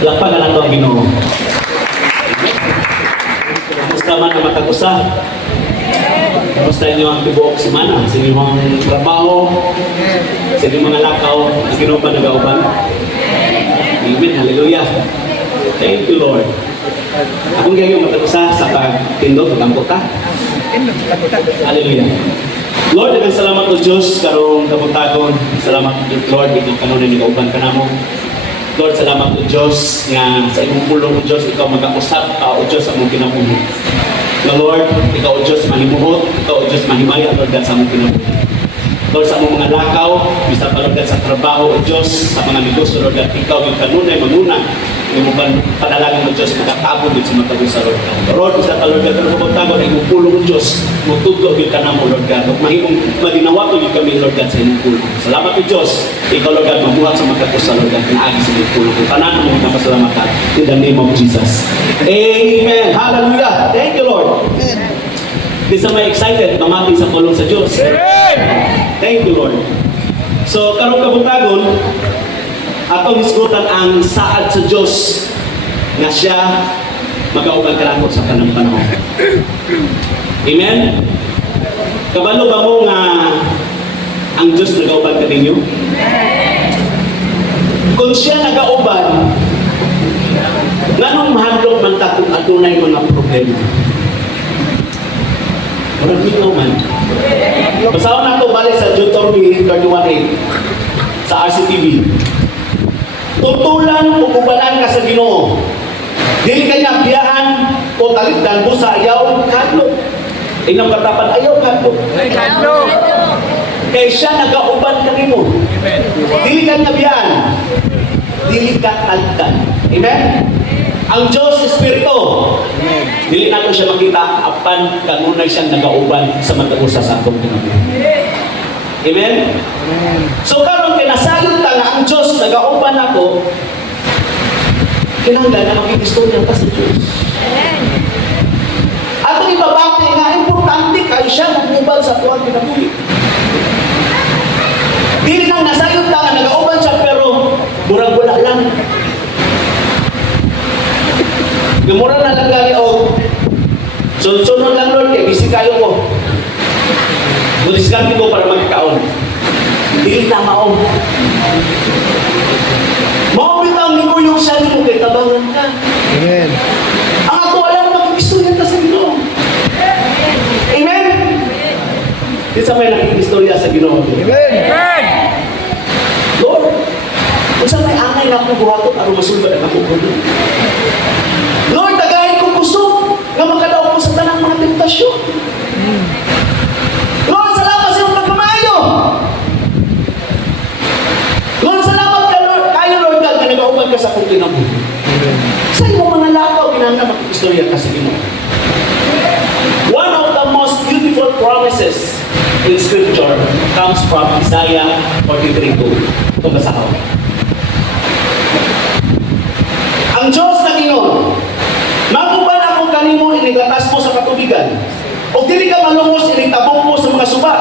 Lakpan na nato ang Ginoo. Kamusta man ang matag-usa? Kamusta inyo ang tibuok semana? Sa inyong trabaho? Sa inyong mga lakaw? Ang Ginoo ba nag-auban? Amen. Hallelujah. Thank you, Lord. Akong gayong matag-usa sa pagtindog, pag-ambot ka. Hallelujah. Lord, daghang salamat o Diyos karong kabutagon. Salamat Lord, ikaw kanunin nag-auban ka namo. Lord, salamat o Diyos nga sa imong pulong o Diyos, ikaw mag-usap o Diyos sa mong kinabuhi. Na Lord, ikaw o Diyos mahimuhot, ikaw o Diyos mahimaya, Lord, sa mong kinabuhi. Lord, sa mong mga lakaw, bisa pa Lord, sa trabaho o Diyos, sa mga negosyo, Lord, ikaw yung kanunay, manuna, yung panalangin mo Diyos, magkakabot din sa matagusa, Lord. Lord, isa pa Lord, karong kabutagon, imong pulong o Diyos, mutudlo yung kanamo, Lord God. Mahimong malinawato yung kami, Lord God, sa imong pulong. Salamat o Diyos, ikaw, Lord God, mabuhat sa matagusa, Lord God, pinaagi sa imong pulong. Kung tanan mo, napasalamatan. In the name of Jesus. Amen. Hallelujah. Thank you, Lord. Di sa may excited, mamati sa pulong sa Diyos. Thank you, Lord. So, karong kabutagon, atong hisgutan ang saad sa Diyos nga siya mag-auban kanako sa kanang panahon. Amen? Kabalo ba mo nga ang Diyos nag-auban ka ninyo? Kung siya nag-auban, nganong mahadlok man ta kung adunay mga problema? Walang minaw man. Basahon na ito balik sa Deuteronomy 31:8 sa RCTV. Tutulan o kubalan ka sa Ginoo. Dili kanya biyahan o taligdan busa ayaw kadlok. Inang katapan ayaw kadlok. Kay siya nagauban ka nimo. Dili kanya biyahan. Dili ka taligdan. Amen. Ang Diyos Espiritu. Dili nato siya makita apan kanunay siyang nagauban sa matagusa sa atong kinabuhi. Amen? So karon kinasayod ta nga ang Diyos nagauban nako, kinahanglan na makikistorya ka sa Diyos. Atong ibabati nga importante kay siya nagubal sa tuwang kinabuhi. Dili nang nasayod ta nga nagauban siya pero murag wala lang. Gumura na lang gani o sunod lang Lord kay busy kayo ko. Mudiskarte ko para magkakaon. Dili tama o. Mawabitaw ni ko yung sali mo kay tabangan ka. Amen. Ang ako alam nakikistorya ka sa Ginoo. Amen? Di sa may nakikistorya sa Ginoo. Amen. Lord, kung saan may angay na akong buhatot, ano masulba na akong kunin. Lord, tagayin ko gusto nga makadaog ko sa tanang mga tentasyon. Lord, salamat sa iyong pagkamayo. Lord, salamat kayo, Lord God, na nag-auban ka sa akong kinabuhi. Sa iyong mga lakaw, kinahanglan makikistorya ka sa Ginoo. One of the most beautiful promises in Scripture comes from Isaiah 43:2. Ito basahan. Ang Diyos na Ginoo, maguban ako kanimo inigatas mo sa katubigan. O dili ka malungos initabong mo sa mga suba.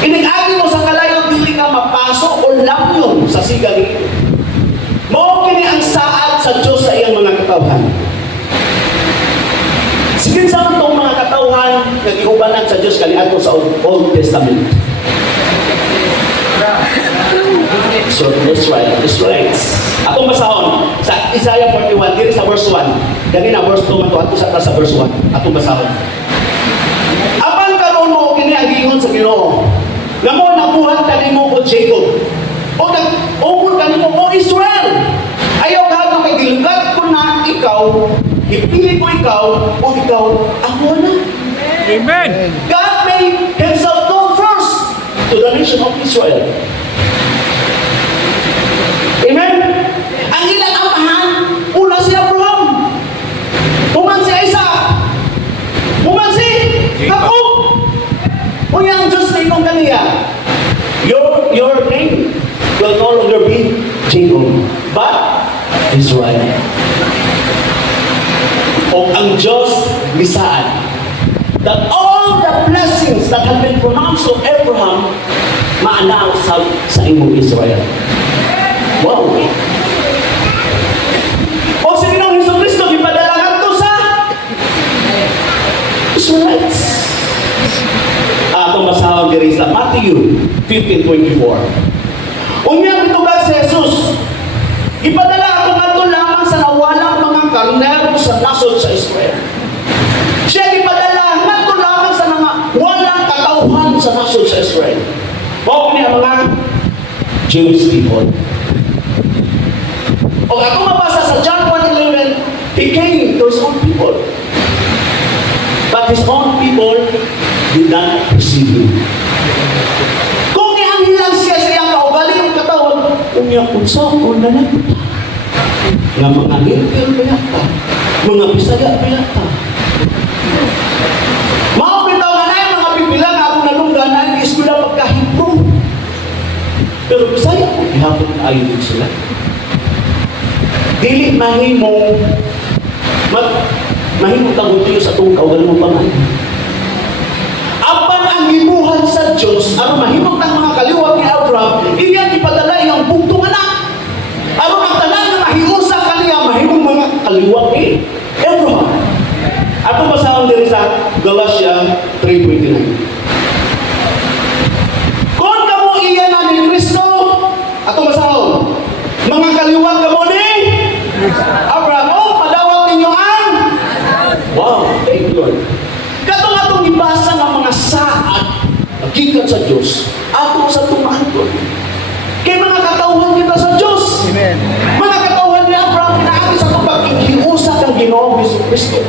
Inigagi mo sa kalayo dili ka mapaso o lamyon sa sigali. Mao kini ang saad sa Diyos sa iyang mga katawhan. Sige sa itong mga katawhan nga giubanan sa Diyos kaniadto sa Old Testament. So that's right. Atong basahon sa Isaiah 41 diri sa verse 1. Dali na verse 2 man to sa verse 1. Atong basahon. Apan karon mo kini ang giingon sa Ginoo. Ngamo nabuhat kanimo o Jacob. O kanimo o Israel. Ayaw ka kay gilugat ko na ikaw, ipili ko ikaw o ikaw ako na. Amen. God made himself known first to the nation of Israel. Amen? Ang ilang amahan, una si Abraham, human si Isaac, human si Jacob. Kung ang Diyos na itong kaniya, your name will no longer be Jacob, but Israel. O ang Diyos bisaan that all the blessings that have been pronounced to Abraham ma-announce sa imong Israel. Wow! Matthew 15:24. Unya mitugad si Jesus, ipadala ako ngadto lamang sa nawalang mga karnero sa nasod sa Israel. Siya ipadala ngadto lamang sa mga walang katauhan sa nasod sa Israel. Mao ni ang mga Jewish people. O ako mabasa sa John 1:11, he came to his own people. But his own people did not receive him. Kung ianghilang siya sa iyang kaugaling ng katawan, kung iyang unsa o nanagta, nga mga Hintil piyata, mga Bisaya piyata. Mao bitaw nga na mga pipila nga ako nalunggan na hindi eskwela pagka-Hebrew. Pero Bisaya, ihapon na ayon din sila. Dili mahimong mahimong tagutiyo sa itong kaugaling mo pangay. Apan ang gibuhat sa Diyos, aron mahimong tang mga kaliwag ni Abraham, iyan ipadala iyang bugtong anak. Aron ang tanan nga mahiusa kaniya, mahimong mga kaliwag ni Abraham. Ato basahon diri sa Galatia 3:29. Kung kamo iyan na ni Kristo, ato basahon, mga kaliwag kamo ni Abraham, padawat ninyo ang wow, thank you Lord. Katong atong ibasa nga mga saad gikan sa Dios, ato sa tumaton. Kay mga katawhan kita sa Dios. Amen. Mga katawhan ni Abraham pinaagi sa itong pagkikiusa kang Ginoong Jesucristo.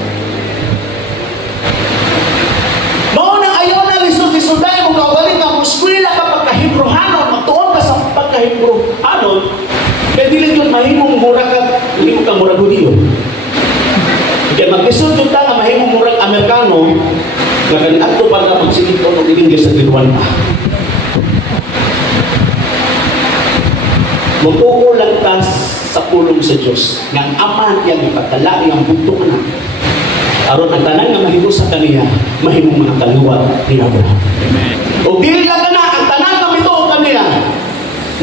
Mao na ayaw na lisod-lisod dahil kung kaugaling ka, kung eskwela ka pagka-Hebrohanon, magtuon ka sa pagka-Hebrohanon, kaya dili yun mahimong murag ka, hindi mo ka murag Hudiyo. Kaya mag-isod yun ta nga mahimong murag Amerikano, nga ganito pa nga magsigit ko ng ilinggis sa tinuan pa. Mutuo lang ka sa pulong sa Diyos, nga ang Ama niyang ipagdala niyang bugtong anak. Aron ang tanan nga mahimo sa kaniya, mahimong mga kaliwat ni Abraham. O dili lang na ang tanan nga mituo kaniya,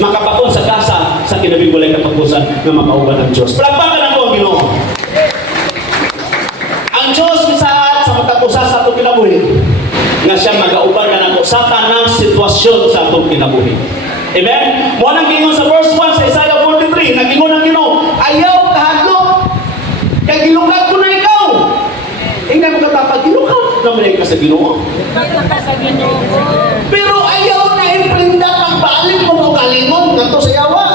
makapakon sa kasa sa kinabigulay na pagkusan na makauban ng Diyos. Palagpakan ako ang Ginoo. Ang Diyos sa matakusa sa atong kinabuhi, nga siya mag-auban na nako sa tanang sitwasyon sa atong kinabuhi. Amen? Mo nang gingon sa verse 1 sa Isaiah 43, nagingon ang Ginoo, ayaw kahadlok, kay gilugad ko na ikaw. Hindi mo katapag, gilugad naman ka sa Ginoo. Pero ayaw na imprinda pagbalik mo mo kalimon ngadto sa yawa.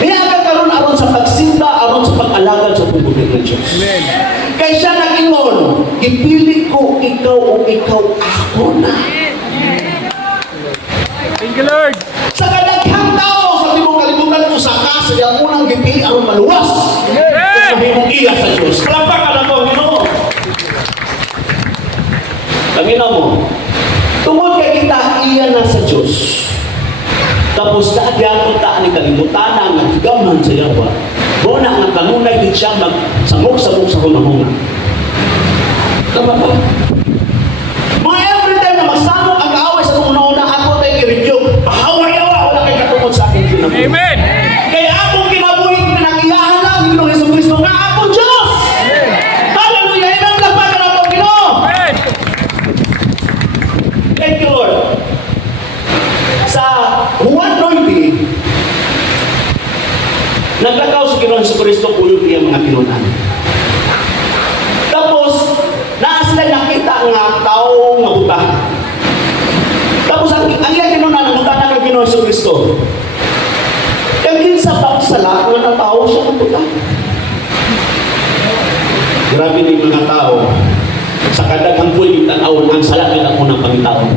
Niya karon aron sa pagsinda, aron sa pag-alagad sa pagbubuti ng Diyos. Kay siya nagingon, ipili ko ikaw o ikaw ako na. Thank you, Lord. Sa kadaghang tao sa tibok kalibutan usa ka sa iyang unang gipili aron maluwas. Kung mahimong iya sa Diyos. Palakpakan ako, Ginoo. Panginoon mo, tungod kay kita iya na sa Diyos. Tapos naagyan ta ni kalibutan nga higaman sa yawa. Mo na nga kanunay gid siya magsamok-samok sa hunahuna. Tama ba? Mga every time na magsamok ang kaaway sa hunahuna, ako tayo i-review. Pahaway-awa, wala kay katungod sa aking kinabuhi. Amen. Kaya akong kinabuhi, pinanakiyahan lang, Ginoong Jesucristo nga ako Diyos. Hallelujah! Amen! Lagpakan ako, Ginoo! Amen. Thank you, Lord. Sa Juan 9, naglakaw si Ginoong Jesucristo pulo niya mga pinunan. Tapos, naa sila nakita nga tao nga buta. Tapos, ang iyang pinunan, ang buta ng Ginoong Jesucristo. Kaya kinsa pagsala nga na tao siya nga buta. Grabe ni mga tao. Sa kadaghang puwing tanawon, ang sala ng ako ng pangitaon.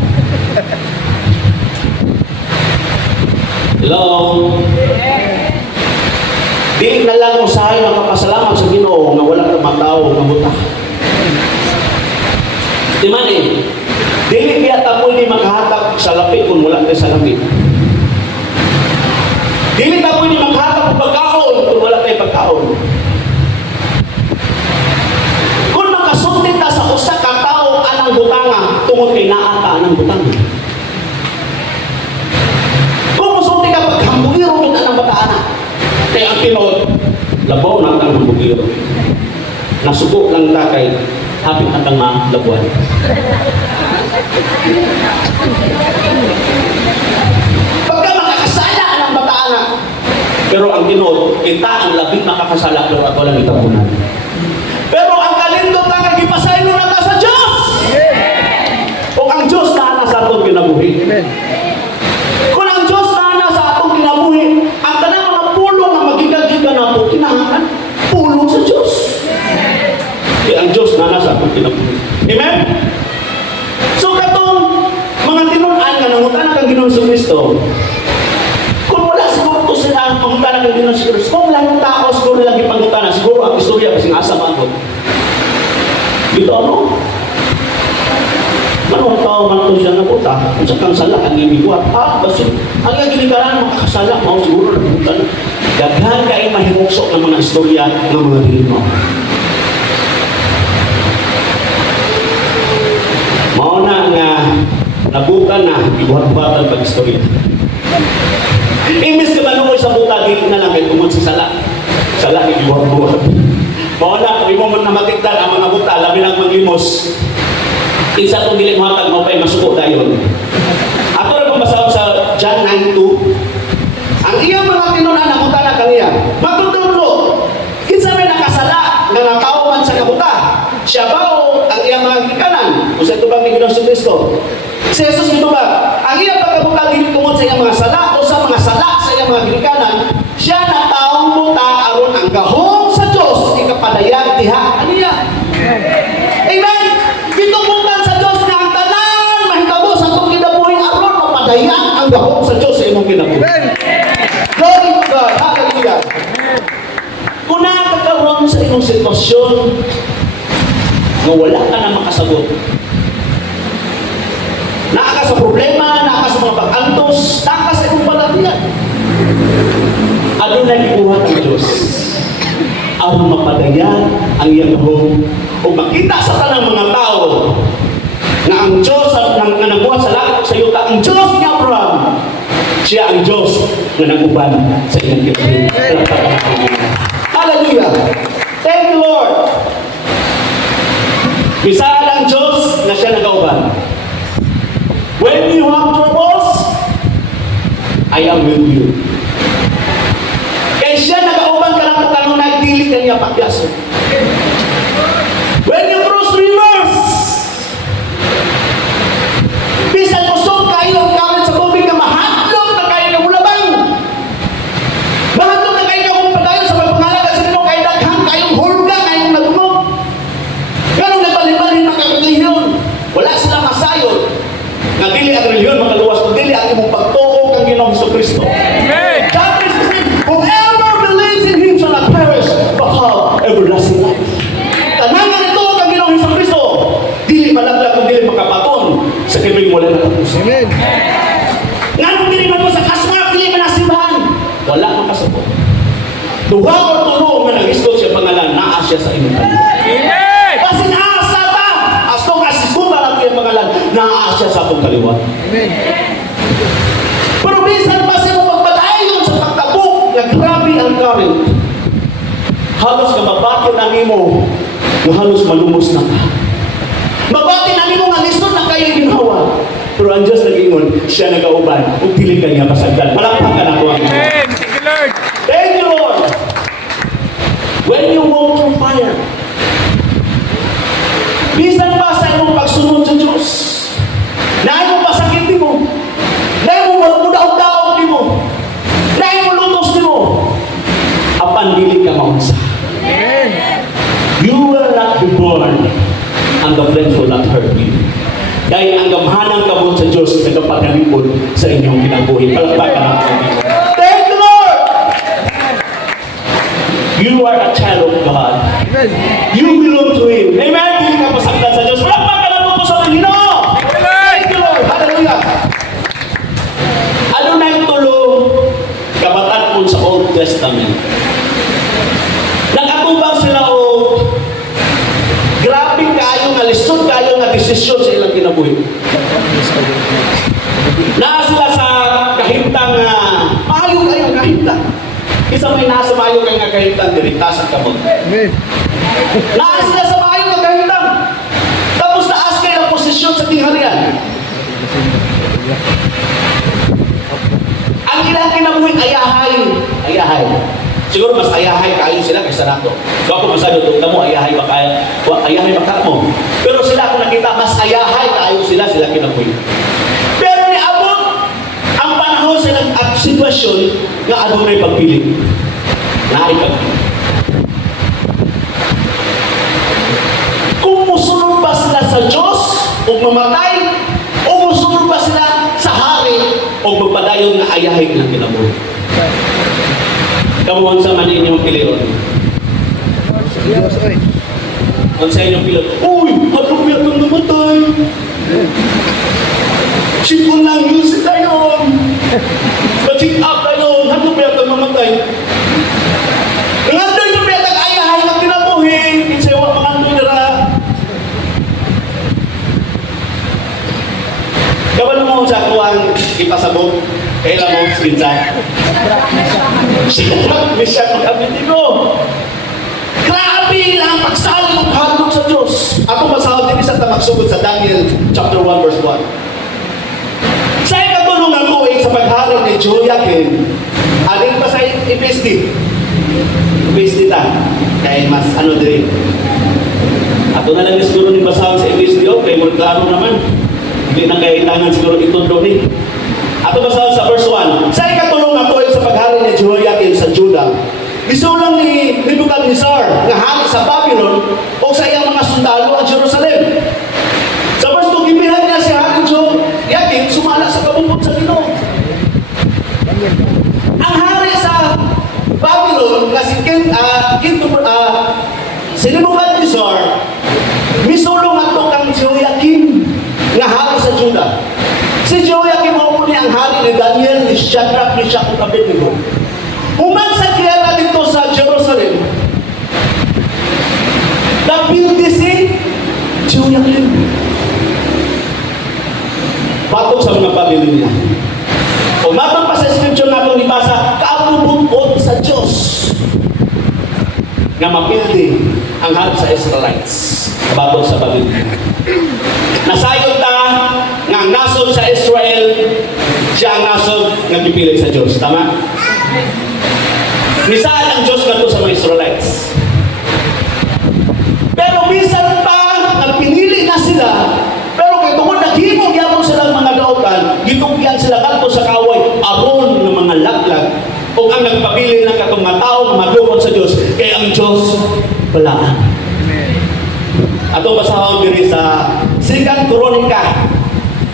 Hello? Di na lang usahay makapasalamat sa Ginoo nga wala ka matao nga buta. Di man eh, dili biya ta pwede makahatag sa lapi kung wala tayo sa lapi. Dili ta pwede makahatag ng pagkaon kung wala tayo pagkaon. Kung makasuntin ta sa usa ka tao anang butanga tungod kay naa ka anang butanga. Kung musulti ka paghambugiro ng anang bataana, kaya ang tinod, labaw na ang hambugiro. Nasuko lang ta kay hapit na kang malabuan. Pagka makakasala ng bataan na, pero ang Ginoo, kita ang labing makakasala pero at walang itapunan. Pero ang kalindot na nagipasaylo na ta sa Diyos. Kung ang Diyos na nasa atong kinabuhi. Amen. Kung ang Diyos na nasa atong kinabuhi, ang tanang mga pulong na magigagigan nato, kinahanglan pulong sa Diyos. Kaya ang Diyos na nasa atong kinabuhi. Amen? So katong mga tinunan nga nangutan kang Ginoong Kristo, kung wala siguro to sila ang pangutan kang Ginoong Kristo, kung wala yung tao siguro lang ipangutan, siguro ang istorya kasing asa magot. Dito ano? Manong tao man ito siya nabuta, kung sa kang sala, ang imigwat, kasi ang gagilikaran makakasala, mao siguro nabutan. Daghan kayo mahimuksok ng mga istorya ng mga dilima. Mao na nga nabutan na ibuhat-buhatan pag-istorya. Imbis ka manuoy sa buta, dito na lang kayo tungkol sa sala. Sala, ibuhat-buhat. Mao na, kung mo na matikdan ang mga buta, labi ng mag-imos. Isa itong dilimhatag mo pa'y masuko dayon. Ako rin pumbasaw sa John 9:2. Ang iyang mga tinunan na buta na kaniya. Magtutulog. Kinsa may nakasala nga natao man sa kabuta. Siya ba o ang iyang mga gikanan? Kung sa ito bang ni Ginoong Kristo? Si Jesus ito ba? Ang iyang pagkabuta dili tungod sa iyang mga sala o sa mga sala sa iyang mga gikanan, siya na taong buta aron ang gahom sa Diyos ikapadayag diha kaniya. Amen. Gitubutan sa Diyos na ang tanan mahitabo sa itong kinabuhin aron mapadayag ang gahom sa Diyos sa imong kinabuhin. Glory to God. Hallelujah. Kung nakakaroon sa imong sitwasyon na wala ka na makasagot, naka sa problema, naka sa mga pag-antos, naka sa imong palatian, adunay gibuhat ang Diyos aron mapadayag ang iyang gahom o makita sa tanang mga tao na ang Diyos na nagbuhat sa langit sa yuta, ang Diyos ni Abraham, siya ang Diyos na naguban sa iyang kinabuhi. Hallelujah! Thank you, Lord! Bisa lang Diyos na siya nagauban. When you have troubles, I am with you. Kaya siya nagauban ka lang kung nagdili kanya pakyaso. When you cross rivers, bisan kusog kayo ang gamit sa tubig na mahadlok na kayo ng ulabang. Mahadlok na kayo kung padayon sa pagpangalaga sa inyo, kayo daghang kayong hulga, kayong nagumog. Ganong nagbalin-balin ng relihiyon. Wala silang masayod. Nga dili ang relihiyon makaluwas, kung dili ang imong pagtuo kang Ginoong Kristo. Amen. That is the thing. Whoever believes in Him shall not perish, but have everlasting life. Tanangan ito kang Ginoong Kristo. Dili malaglag kung dili makapaton sa kibing wala na tapos. Amen. Nga nung dili man mo sa kasma, dili manasibahan. Wala makasabot. Duha o tulo nga nag-istog siya pangalan, naa siya sa inyong kanila. Amen. Kasi naasa ta, as long as isuta lang yung pangalan, naa siya sa atong kaliwa. Amen. Pero minsan pa siya magpadayon sa pagtabok na grabe ang current. Halos ka mabati na nimo, na halos malumos na ka. Mabati na nimo nga lisod na kayo ginawa. Pero ang Diyos nag-ingon, siya nag-auban, kung pili ka niya pasagdan. Palakpakan na ako ang Diyos. Amen. Thank you, Lord. Thank you, Lord. When you walk through fire, bisan pa sa imong pagsunod sa Diyos, na imong pasakit mo, na imong mudaog-daog mo, na imong lutos mo, apan dili ka maunsa. Amen. You will not be born, and the flesh will not hurt you. Dahil ang gamhanang kabot sa Diyos na kapagkalipod sa inyong kinabuhi. Palakpakan natin. Thank you, Lord! You are a child of God. Amen. You belong to Him. Amen? Hindi ka pasaktan sa Diyos. Palakpakan natin po sa Panginoon. Thank you, Lord. Hallelujah. Ano na yung tulo kabatan po sa Old Testament? Nakatubang sila o grabe kayo nga lisod kayo nga desisyon sa ilang kinabuhi. Naa sila sa kahimtang maayo kayo kahimtang. Isa may nasa maayo kayo nga kahimtang diritasan ka mo. Amen. Naa sila sa maayo nga kahimtang. posisyon sa tingharian. Ang ilang kinabuhi ayahay. Siguro mas ayahay kayo sila kaysa nato. So ako masado itong tamo, ayahay ba mo. Pero sila ako nakita, mas ayahay kayo sila kinabuhi. Pero niabot ang panahon sila at sitwasyon nga adunay pagpili. Naipag. Kung musunod ba sila sa Diyos o mamatay, o musunod ba sila sa hari o magpadayon na ayahay ng kinabuhi. Kamuhan sa man inyong piliyon. Ang sa inyong piliyon, uy, appropriate kang namatay. Sipon lang yun si tayon. Mag-check up tayon, appropriate kang mamatay. Nangandoy na piyat ang ayahay ng kinabuhi. Kinsewa mangandoy na ra. Kabalo mo sa kuwang ipasabot. Kailan mo sinsa? Siya misya kami dito. Grabe lang pagsali ng hadlok sa Diyos. Ako masahod din sa tamagsugod sa Daniel chapter 1 verse 1. Sa ikatulong ako sa paghari ni Jehoiakim, alin pa sa FSD? FSD ta. Kaya mas ano din. Ato na lang siguro ni basahon sa FSD, kay mo klaro naman. Hindi na kailangan siguro itundo ni. Ato basahon sa verse 1. Sa ikatulong ako sa paghari ni Jehoiakim sa Judah, gisulang ni Nebuchadnezzar nga hari sa Babylon o sa iyang mga sundalo at Jerusalem. Sa verse 2, gimihan niya si Hari Jehoiakim sumala sa kabubot sa Ginoo. Ang hari sa Babylon nga si Nebuchadnezzar misulong ato kang Jehoiakim nga hari sa Judah. Si Jehoiakim mo ni ang hari ni Daniel, ni Shadrach, ni Meshach, ug Abednego. Human sa giyera dito sa Jerusalem, napildi si Jehoiakim. Batok sa mga pamilya niya. O matang pa sa scripture na itong ibasa, kaabubot sa Diyos na mapildi ang hari sa Israelites. Batok sa pamilya. Nasayod ta nga ang nasod sa Israel, siya ang nasod nga gipili sa Diyos. Tama? Misaan ang Diyos nga sa mga Israelites. Pero minsan pa, nagpinili na sila, pero kay tungkol naghimog yapon silang mga daotan, gitugyan sila kanto sa kaway, aron ng mga laglag, o ang nagpabili ng katong mga tao na madukot sa Diyos, kay ang Diyos balaan. Ato basahon diri sa 2 Coronica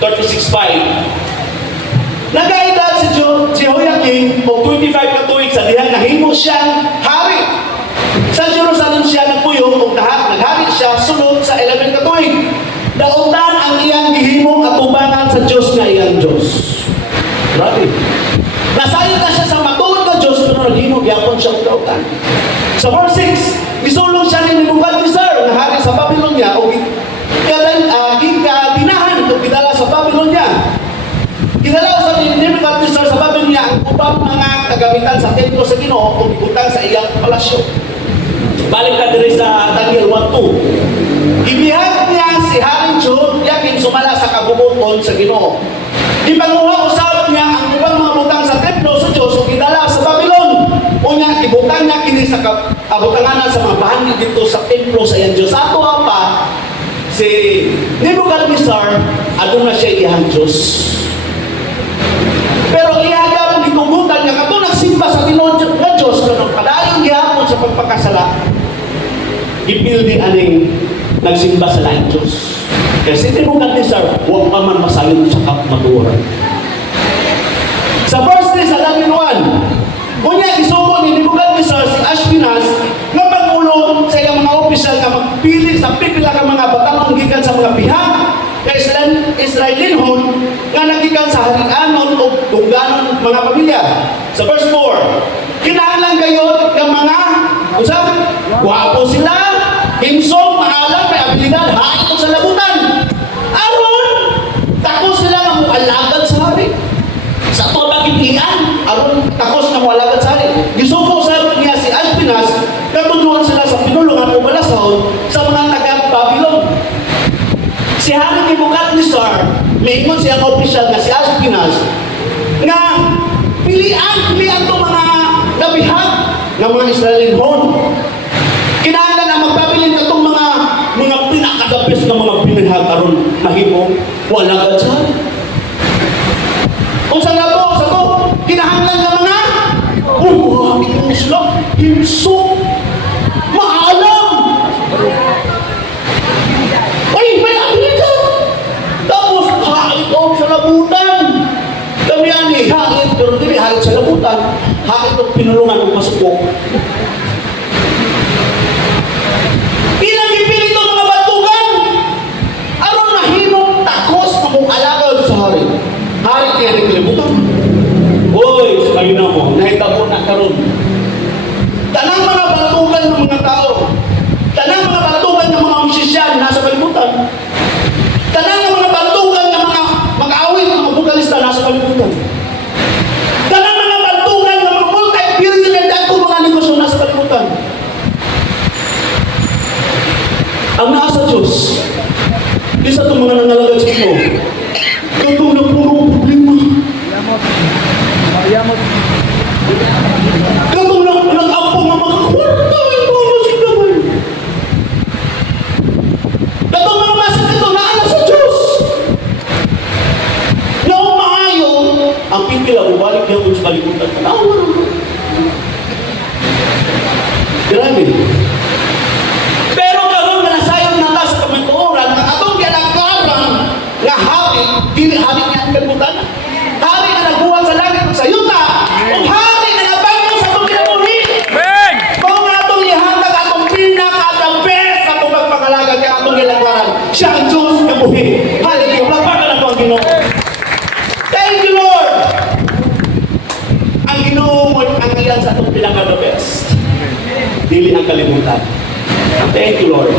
36:5. Nagaedad si Jehoiakim o 25 ka tuig sa dihang nahimo siyang hari. Sa Jerusalem siya nagpuyo o naghari siya sunod sa 11 ka tuig. Daotan ang iyang gihimo at tubangan sa Diyos nga iyang Diyos. Grabe. Nasayod na siya sa matuod na Diyos pero naghimo gyapon siya og daotan. Sa verse 6, isulong siya ni Nebuchadnezzar na hari sa Babylonia o ginahan o gidala sa Babylonia. Gidala sa Nebuchadnezzar sa Babylonia ang ubang mga kagamitan sa templo sa Ginoo o ibutang sa iyang palasyo. Balik ka diri sa Daniel 1:2. Ibihag niya si Hari Jehoiakim sumala sa kabubuton sa Ginoo. Ipanguha usab niya ang ubang mga butang sa templo sa Dios o gidala sa Babylon. Unya ibutang niya kini sa kabutanganan sa mga bahagi dito sa templo sa iyang Dios. Ato pa si Nebuchadnezzar aduna siya iyang Dios. Pero iyaga ang gitugutan niya kato nagsimba sa Ginoo nga Dios kanang padayon gihapon sa pagpakasala. Ipildi aning nagsimba sa laing Diyos. Kasi Nebuchadnezzar, huwag pa man masayon sa kapmaturan. Sa verse 3 sa Daniel 1, kunya isuko ni Nebuchadnezzar si Ashpenaz nga pangulo sa iyang mga opisyal na magpili sa pipila ka mga batanong gikan sa mga bihag na Israelinhon nga nagikan sa harianon o tungganon mga pamilya. Sa verse 4, kinahanglan kayo ng mga usap, guwapo sila, himsong, maalam, may abilidad, hain sa labutan. Aron, takos sila nga mualagad sa hari. Sa ito pagkitian, aron takos na mualagad sa hari. Gisuko sa niya si Ashpenaz, katulungan sila sa pinulungan o balasahon sa mga taga-Babylon. Si Hari Nebuchadnezzar pilian itong mga nabihat ng mga Israelinhon. Kinahanglan ang magpabilin itong mga pinakadapis ng mga binihat aron mahimo wala ka dyan. Kung sa labo, sa to, kinahanglan ng mga sila, himsok, maalam. Ay, may abita. Tapos, hait o sa labutan. Kami yan eh, hait, pero hindi hait sa labutan. Hait o pinulungan ng masukok. Ilang ipili ito mga batugan. Aron mahimong takos na mong alagad sa hari. Hari kaya rin kilibutan. Hoy, sa kayo na mo, nahitabo na karon. Tanang mga batugan ng mga tao. Tanang mga batugan ng mga musisyan nasa kalibutan. Tanang mga batugan ng mga mag-awit, mga vokalista nasa kalibutan. Tanang mga batugan ng mga multi-billionaire dako mga negosyo nasa kalibutan. Ang nasa Diyos, isa itong mga nangalagad sa ito. Itong na puro problema. Itong nag-apo nga mga kwarta. Itong si Damay. Itong mga masas ito, naanak sa Diyos. Na umaayo, ang pipila, bubalik niya kung sa kalimutan. Grabe. Pero karon na nasayang na sa kamatuoran, ang atong ginagaran nga hari, dili hari niya ang kalimutan. Hari na nagbuhat sa langit ug sa yuta, o hari na nabango sa atong kinabuhi. Amen! Kung atong ihatag atong pinaka-the best sa atong pagpangalaga kay atong ginagaran, siya ang Diyos nga buhi. Hallelujah. Pagpakan na po ang Ginoo. Thank you, Lord. Ang Ginoo mo ang iyan sa atong pinaka-the best. Dili ang kalimutan. Thank you, Lord.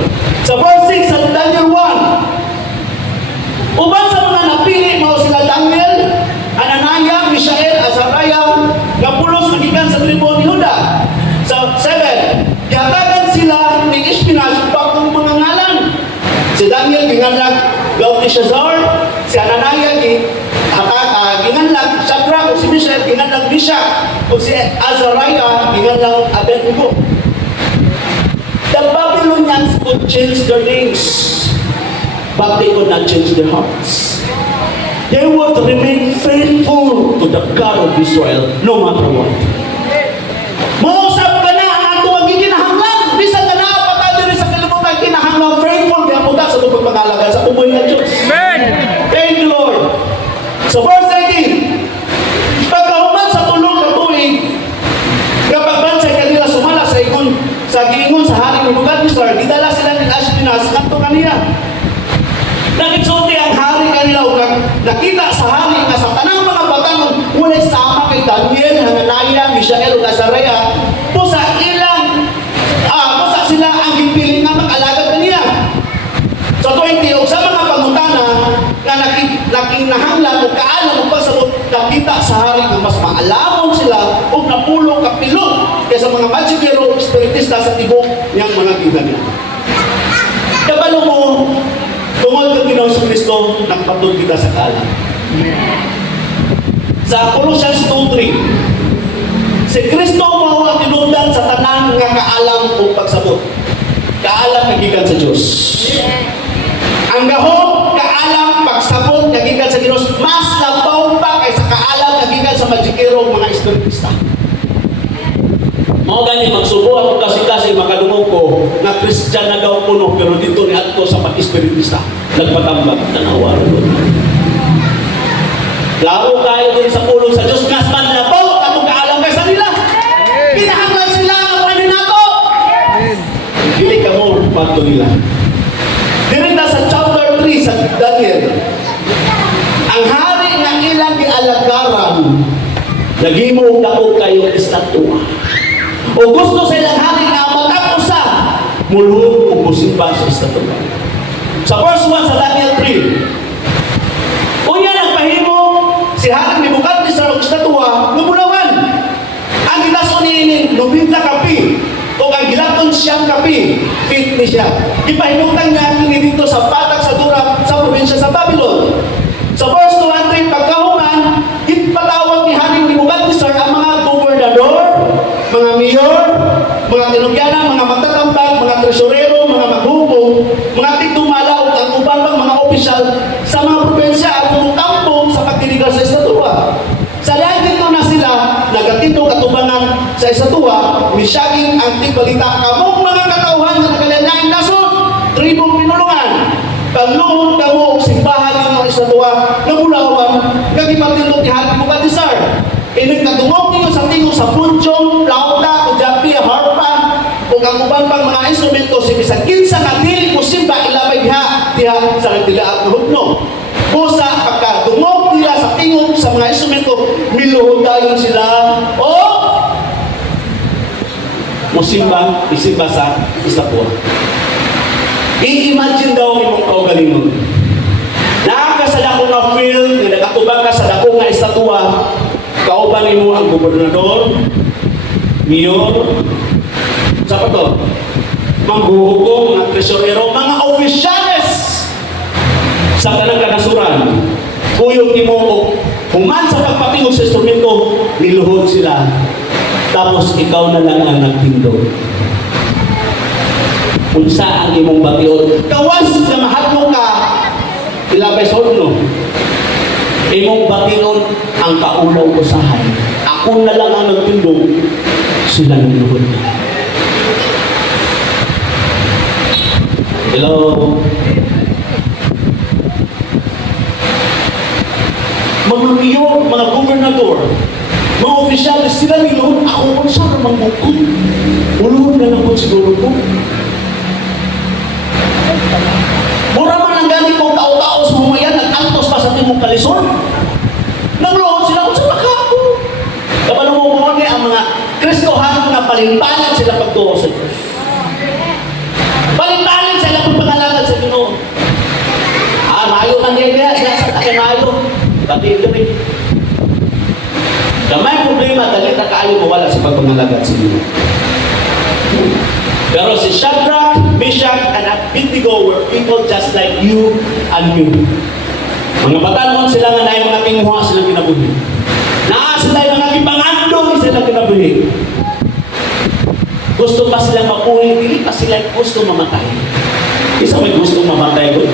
Sa verse 6 sa Daniel 1, uban sa mga napili mao sila Daniel, Ananiah, Mishael, Azariah, nga pulos nagikan sa tribo ni Juda. Sa 7, gihatagan sila ni Ishpenas bagong mga ngalan. Si Daniel ginganlag Belteshazzar, si Ananiah ginganlag Shadrach, si Mishael ginganlag Meshach, ug si Azariah ginganlag Abednego. The Babylonians could change their names, but they could not change their hearts. They would remain faithful to the God of Israel, no matter what. Mausap ka na ang atong giginahanglan. Bisan ka na patay rin sa kalimutan, kinahanglan faithful kaya punta sa itong pagpangalaga sa umoy ng Diyos. Amen! Thank you, Lord. So verse 18, pagkahuman sa tulong ka tuig, kapag bansay kanila sumala sa giingon sa hari ng Nebuchadnezzar, gidala sila ng Ashpenaz kanto kaniya. Nagigsulti ang hari kanila ug nakita sa hari nga sa tanang mga batanon walay sama kay Daniel, Hananiah, Mishael ug Azariah pusa sila ang gipili nga mag-alagad kaniya. Sa 20 ug sa mga pangutana nga nakinahanglan ug kaalam ug pasabot nakita sa hari nga mas maalamon sila ug napulo kapilo kaysa mga magikero ug spiritista sa tibok niyang mga ginganian. Kabalo mo, tungod kang Ginoong Kristo, nagpatod kita sa kaalam. Sa Colossians 2:3, si Kristo mao ang tinubdan sa tanan nga kaalam ug pagsabot. Kaalam nagikan sa Dios. Ang gahom kaalam pagsabot nagikan sa Dios, mas labaw pa kaysa kaalam nagikan sa magikero ug mga espiritista. Mao gani magsubo ako kasi makadungog ko na Christian na daw kuno pero dito ni adto sa pag-espiritista nagpatambak tanawa. Klaro kayo din sa pulong sa Diyos mas man labaw atong kaalam kay sa nila. Kinahanglan sila ang pwede nato. Dili ka mo pato nila. Dili na sa chapter 3 sa Daniel. Ang hari nga ilang gialagaran nagimo dako kayo estatwa. O gusto sa ilang hari na matapos mulhog o pusimba sa estatwa. Sa verse 1 sa Daniel 3, unya nagpahimo si hari ni Nebuchadnezzar og estatwa lumulawan. Ang gilason ni 90 kapi o ang gilaton siyang kapi, fit ni siya. Ipahimutan niya kini dito sa patak sa Dura sa probinsya sa Babylon. Sa verse 2 and 3, pagkahuman, ipatawag ni hari ni Nebuchadnezzar sa isatuwa, misyagin ang tigbalita kamong mga katauhan nga nagalain nasod, tribong pinulungan. Kaluhod kamo og simbahan ninyo isatuwa nga bulawan nga gipatindog ni Haring Bukadisar. Inig kadungog ninyo sa tingog sa punchong, flauta, kujapi, harpa, ug ang uban pang mga instrumento si bisan kinsa nga dili mo simba ilabay diha sa nagdilaat nga hudno. Busa pagkadungog nila sa tingog sa mga instrumento, miluhod dayon sila o musimba isimba sa isatuwa. I-imagine daw imong kaugalingon. Nakakasala ko na feel, nagkatubang ka sa dako nga estatwa, kauban mo ang gobernador, mayor, sa pa to, manghuhukom, mga tresorero, mga opisyales sa kanang kanasuran. Kuyog ni mo, human sa pagpatingog sa instrumento, niluhod sila. Tapos ikaw na lang ang nagtindog. Unsa ang imong bation? Kawas na mahadlo ka, ilabay sa no. Imong bation ang kaulaw usahay. Ako na lang ang nagtindog, sila niluhod. Hello? Mga mayor, mga gobernador, mga opisyalis, sila niluhod. Ako kung saan namang bukod. Uluhod na lang po siguro po. Mura man ang ganit kong tao-tao sa humayan, nag-antos pa sa timong kalison. Nagluhod sila kung sa makako. Kapag mo ang mga Kristohan na palimbanan sila pagtuho sa Diyos. Palimbanan sila kung pangalagad sa Ginoo. Mayo ka niya, siya sa takimayo. Pati ito rin. Na may problema, dali na kayo mawala sa pagpangalagad sa Ginoo. Pero si Shadrach, Meshach, and Abednego were people just like you and me. Mga batalmon sila nga na mga tinguha silang kinabuhi. Naa sila yung mga ipangandong silang kinabuhi. Gusto pa silang mabuhi, hindi pa sila gusto mamatay. Isa may gusto mamatay ko.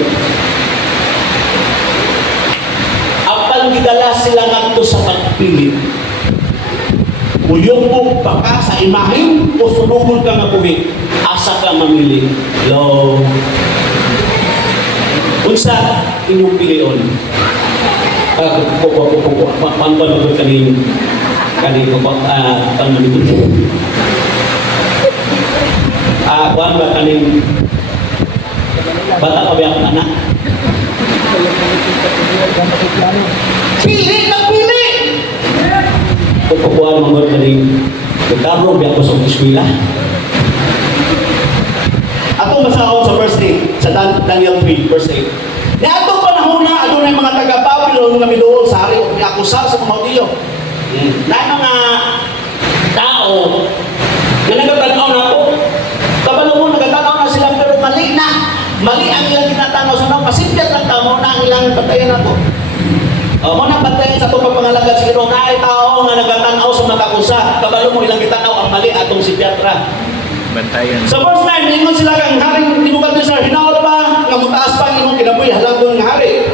Apang gidala sila ngadto sa pagpilit. Uyong mo baka sa imahin o sunugod ka mabuhi. Asa ka mamili. Hello? Unsa inyong pilion? Paano ba kanin kuan ba kanin bata pa ba ang anak? Pili na pili! Kukukuhan mga kanin nagkabro biya ko sa eskwela. Atong masahod sa verse 8, sa Daniel 3, verse 8. Na atong panahon na, adunay mga taga-Babylon na miduol sa hari o niakusar sa mga Hudiyo. Na mga tao na nagatanaw na po. Kabalo mo, nagatanaw na sila pero mali na. Mali ang ilang tinatanaw sa mga pasimpiat ng tao na ang ilang batayan na po. Mo nang batayan sa itong pagpangalagad sa Ginoo na ay tao nga nagatanaw sa matakusa. Kabalo mo, ilang kitanaw ang mali atong si Piatra. Bantayan. Sa verse 9, ingon sila kang Haring Nebukadnezar, hinaot pa, nga mutaas pa ang imong kinabuhi, halagon nga hari.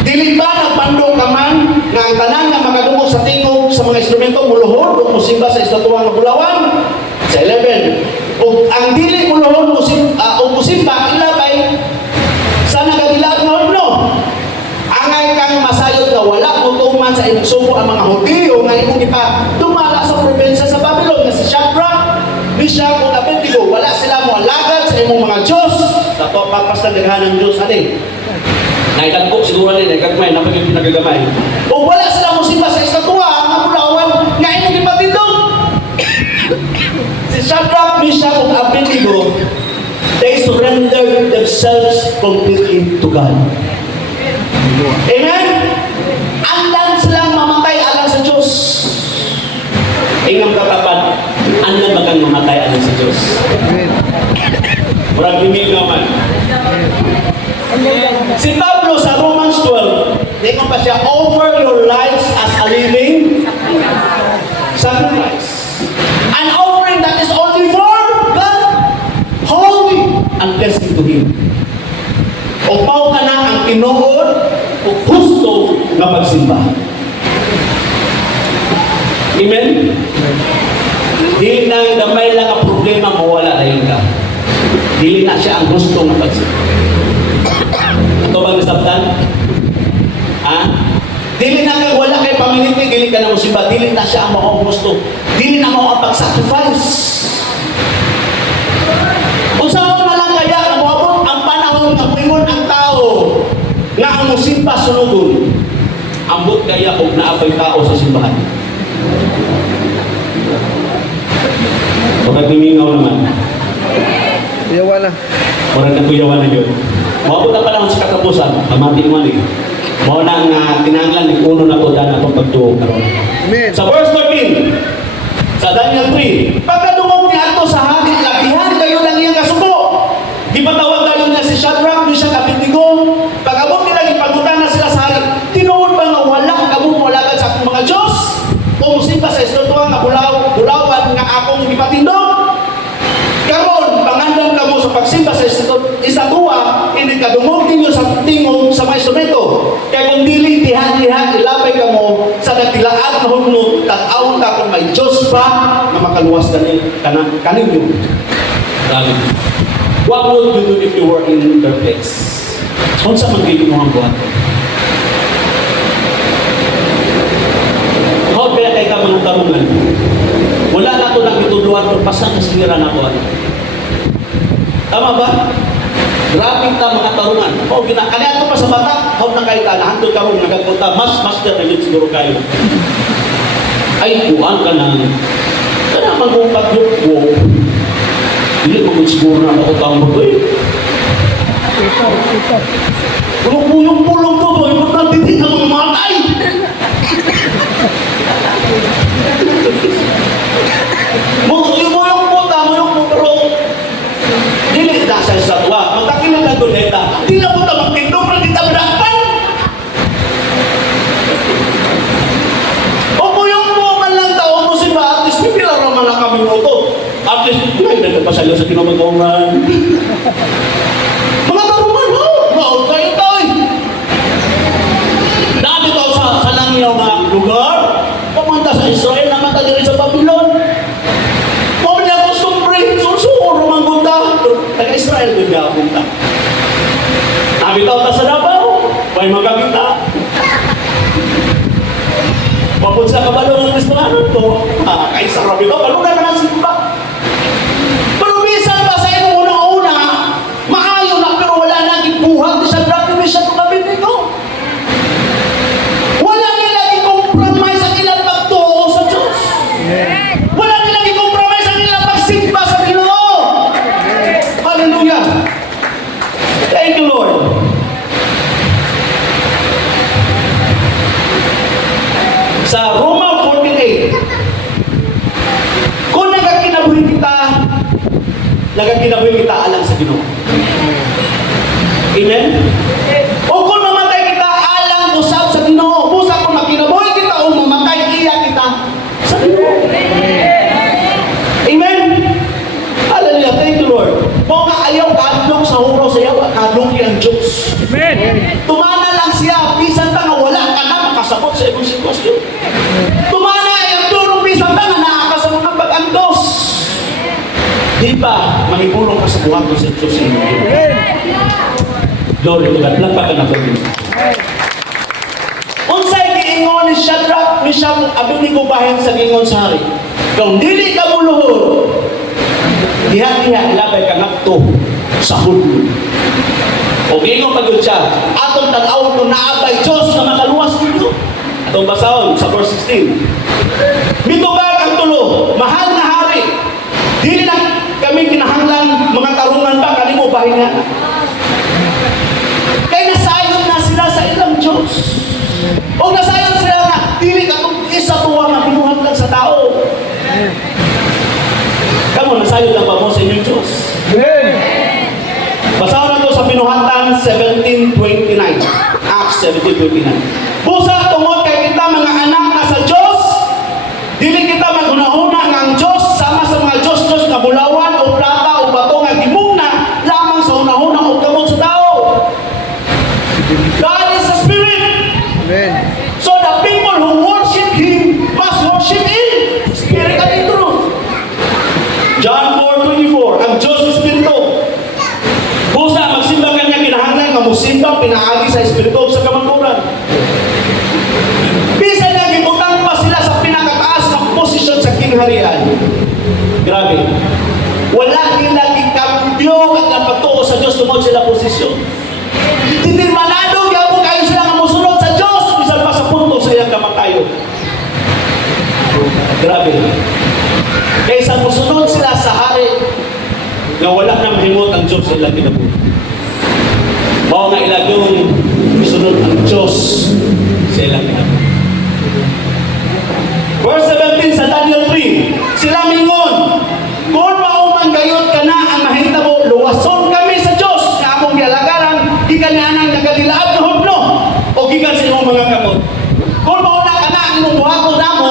Dili ba nagpandong ka man, nga ang tanan nga makadungog sa tingog sa mga instrumento muluhod o musimba sa estatwa nga bulawan? Sa 11. O ang dili muluhod o musimba, ilabay sa nagadilaat nga hudno. Angay kang masayod na wala mo tuman sa imong ang mga Hudiyo nga imong ipa dumala sa probinsya sa Babylon nga si Shadrach, Meshach o Abednego, wala sila mo alagad sa imong mga Diyos. Tato papas na daghan ng Diyos atin. Naikagpok siguro din, naikagmay, napagin pinagagamay. O wala sila mo simba sa estatwa, nga bulawan, nga imong ipatindog. Si Shadrach, Meshach o Abednego, they surrendered themselves completely to God. Amen? Andan silang mamatay alang sa Diyos. Ingang katapat, andan bagang mamatay alang sa Diyos. Murag bimig naman. Si Pablo sa Romans 12, tingnan pa siya, offer your lives as a living sacrifice. An offering that is only for God, holy and pleasing to Him. Upaw ka na ang tinuod o gusto na pagsimba. Amen? Dili na gamay lang ang problema, mawala na yun ka. Dili na siya ang gusto ng pagsimba. Ito bang nasabtan? Ha? Dili na kay wala kay paminiti, dili ka na musimba, dili na siya ang mga gusto. Dili na mo ang pag-sacrifice. Kung saan mo lang kaya, umabot ang panahon na buingon ang tao nga ang musimba sunugon. Ambot kaya kung naapay tao sa simbahan. Bakit tumingaw naman? Yawa na. Orang nagkuyawan na yun. Mao na pala sa katapusan, kamati mo ni. Mao na nga tinanglan ni uno na ko dana pag pagtuo karon. Amen. Sa verse 13, sa Daniel 3, pagkadungog niya ato sa hari, labihan kayo lang iyang kasuko. Gipatawag kayo niya si Shadrach, Meshach, Abednego. Pag-abot nila gipagutan na sila sa hari. Tinuod ba nga wala kamo walagan sa akong mga Dios? O musimba sa estatuwa nga bulawan nga akong gipatindog? Karon, pangandam kamo sa pagsimba sa estatuwa, hindi kadungog ninyo sa tingog sa mga instrumento. Kaya kung dili dihan-dihan, ilabay kamo sa nagtilaad na hugnot, tag-awon ka kung may Diyos ba na makaluwas kaninyo. What would you do if you were in their place? Kung sa magiging mo ang buhat? How kaya kayo ka mga tarungan? Wala na ito nang ituluan kung pasang nasira na ito. Tama ba? Grabe ka mga tarungan. Kanya ito pa sa bata, how na kayo ka, nahantod ka rin, nagagpunta, mas master na yun siguro kayo. Ay, kuhaan ka na. Kaya mag-upag-up ko. Hindi mo siguro na ako taong mo eh. Pulong-pulong to, importante din na mga matay. Yung puta mo yung putro. Dili na sa satwa. Magtakin na guneta. Di na puta magtindong na dita berapan. O yung man lang tao mo si ba, at least pipila naman ang kami mo to. At least, may nagpasalaw sa kinamagongan. Mga taruman, maot kayo tayo. Dami to sa langyaw mga lugar. Pumunta sa Israel, naman tayo rin sa Babylon. Kung niya customary, susuor mga gunda. Taga-Israel din niya punta. Nabitaw ta sa Davao, may magagita. Pagod sa kabalo ng Kristohanan to, kaisa rabi ko, palunan na ng simba. Pero bisan pa sa inyo unang-una, maayo na pero wala na gibuhat ni Shadrach, Meshach, Abednego. Wala nila i-compromise ang ilang pagtuo sa Diyos. Wala nila i-compromise ang ilang pagsimba sa Ginoo. Hallelujah. Thank you, Lord. Sa Roma 48, kung nagkakinabuhi kita alang sa Ginoo. Amen? O kung mamatay kita alang usap sa Ginoo, busa kung makinabuhi kita o mamatay iya kita sa Ginoo. Amen? Hallelujah. Thank you, Lord. Kung ayaw kadlok sa huro sa iyaw, kadlok ang Diyos. Amen. Tumana lang siya, bisan pa nga wala ka na makasabot sa ibang sitwasyon. Tumana ay ang turong bisan pa nga nakakasabot ng pag-andos. Di ba, mahibulong ka sa buwan ko sa Diyos. Glory to God. Lagpa ka na po. Unsay giingon ni Shadrach, Meshach, Abednego bahin sa giingon sa hari. Kung dili ka muluhod, diha-diha ilabay ka nakto sa hudlo. O giingon pagod siya, atong tan-awon kung naabay Diyos na makaluwas ninyo. Atong basahon sa verse 16. Mitubag ang tulo, mahal na hari. Dili lang kami kinahanglan mga tarungan ba kanimo bahin nga. Kaya nasayon na sila sa ilang Diyos. O nasayon sila na dili ka kung isa tuwa na binuhat lang sa tao. Kamu nasayon lang ba mo sa inyong Diyos? Basahan na ito sa Pinuhatan 17:29. Acts 17:29. Busa tungod kay kita mga anak na sa Diyos, dili kita maghuna-huna nga ang Diyos sama sa mga Diyos nga bulawan o plata o bato nga gimugna lamang sa hunahuna o kamot sa tao. God is a spirit. Amen. So the people who worship Him must worship in spirit and in truth. Grabe. Wala nila ikambyo at napagtuo sa Diyos tungkol sila posisyon. Determinado gyapon kayo sila nga mosunod sa Diyos bisan pa sa punto sa iyang kamatayon. Grabe. Kaysa mosunod sila sa hari nga wala na mahimot ang Diyos sa ilang kinabuhi. Mao nga ilang yung mosunod ang Diyos sa ilang kinabuhi. Verse 17 sa Daniel 3, sila mingon, kung mauman gayot ka na ang mahitabo, luwason kami sa Diyos na among gialagaran, gikan na anang nagadilaab na hudno, o gikan sa imong mga kamot. Kung mauna ka na ang imong buhaton namo,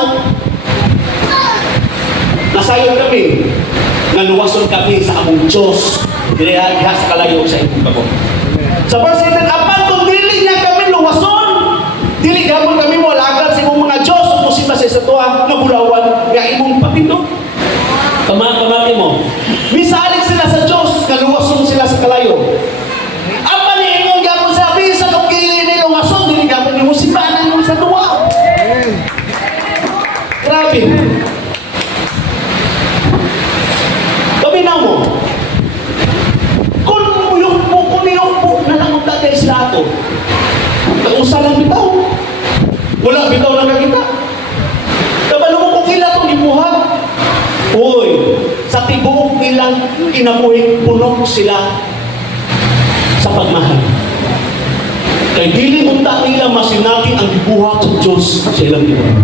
nasayon kami, nga luwason kami sa among Diyos, diha sa kalayo sa imong kamot. Sa verse 18, apan kung dili niya kami luwason, dili gapon kami mo alagad sa imong mga Diyos, o musiba sa isatuwa, nga bulawan, nga imong patindog. Kamati mo, misalig sila sa Diyos, kaluwason sila sa kalayo. Apa ni imong gapon sa bisa kung kili ni luwason, dili gapon ni musiba na imong sa tuwa. Grabe. Paminaw mo, kung niyong nalangon ka kayo sila ito, nag-usa lang bitaw. Wala bitaw lang kakita. Kabalo mo kung ila itong ibuhat. Uy, sa tibuok nilang kinabuhi, puno sila sa pagmahal. Kay dili unta nila masinati ang gibuhat sa Diyos sa ilang gibuhat.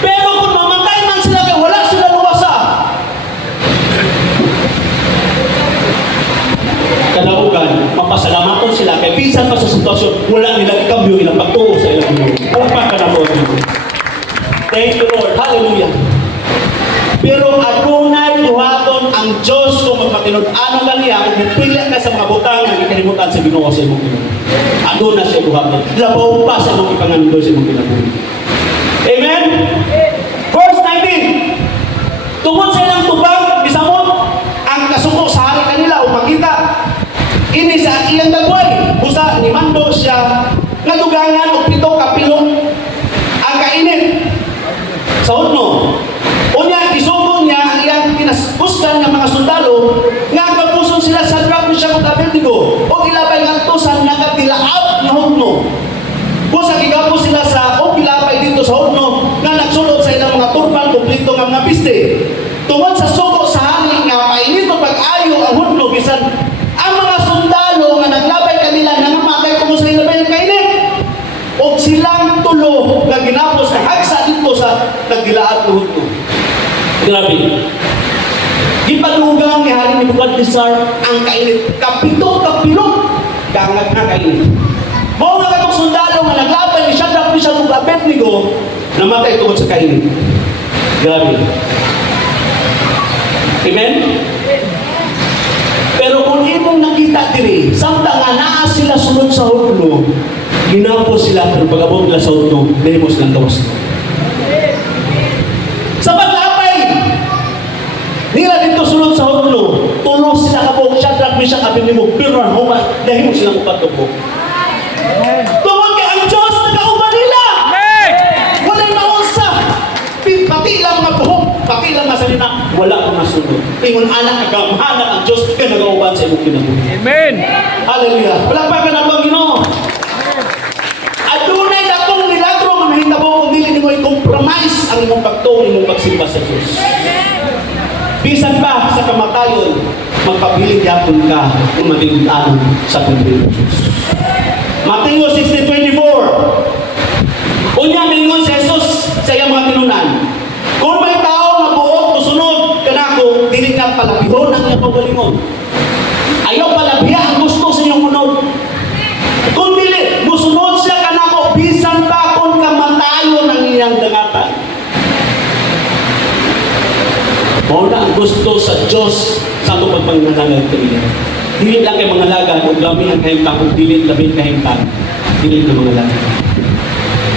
Pero kung mamatay man sila, kay wala sila luwasa. Kadaugan, mapasalamaton sila kay bisan pa sa sitwasyon, wala nila ikambyo ilang pagtuo sa ilang gibuhat. Upang kanapon. Thank you, Lord. Hallelujah. Pero adunay buhaton ang Diyos kung magpatinud-ano ka niya, kung pipili ka sa mga butang na ikalimutan sa Ginoo sa imong kinabuhi. Adunay siya buhaton. Labaw pa sa imong ipangandol sa imong kinabuhi. Amen? Verse 19. Tungkol sa ilang tubag, bisamot, ang kasuko sa hari kanila o makita, ini sa iyang dagway. Busa, ni Mando siya, nadugangan o pito kapilong ang kainit. Sa hudno. Unya, isugong niya ang iyang pinasbuskan ng mga sundalo nga kapuson sila sa Shadrach, Meshach ug Abednego o ilabay ng tusan nagatilaab na hudno. Busa gigapos sila sa o ilabay dito sa hudno nga nagsulod sa ilang mga turban kumplito nga mga piste. Tungod sa suko sa hari nga mainito pag-ayo ang hudno bisan ang mga sundalo nga naglabay kanila nangamatay tungod sa ilabay ng kainit. O silang tulo na ginapos na hagsa dito sa nagdilaat na hudno. Grabe. Gipadugang ni Hari Nebuchadnezzar ang kainit. Kapito-kapilong gangag na kainit. Mga nga katong sundalo nga naglaban ni Shadrach, Meshach ug Abednego namatay tungod sa kainit. Grabe. Amen? Pero kung imong nakita diri, samtang nga naa sila sunod sa hudno, ginapos sila, pero pag-abot nila sa hudno, nahimos ng tawas. Sa pag-apay, nila dito sunod sa hudno, tulo sila kabog, Shadrach, Meshach, Abednego, pero huma, nahimos silang upatubog. Tungod kay ang Diyos, nagkauban nila! Wala'y maunsa! Pati lang mga buhok, pati lang masalina, wala kang masunod. Ingon anak, nagamahanan ang Diyos, kaya nag-auban sa imong kinabuhi. Amen. Hallelujah. Palakpakan ang Panginoon. Adunay dakong milagro nga mahitabo kung dili nimo i-compromise ang imong pagtuo, imong pagsimba sa Diyos. Bisan pa sa kamatayon, magpabiling yapon ka kung matigutanon sa pagbilin ng Diyos. Mateo 16:24. Unya mingon si Jesus sa iyang mga tinunan. Kung may tao nga buot musunod kanako, dili ka palabihon ang iyang pagalingon. Ayaw palabiha ang gusto sa iyong munod. Kung dili, musunod siya kanako, bisan pa kung kamatayon ang iyang dangatan. Muna ang gusto sa Diyos sa itong pagpangangalag kanila. Dili lang kay mga laga, kung dami ang kahimtang, kung dili labing kahimtang, dili ng mga laga.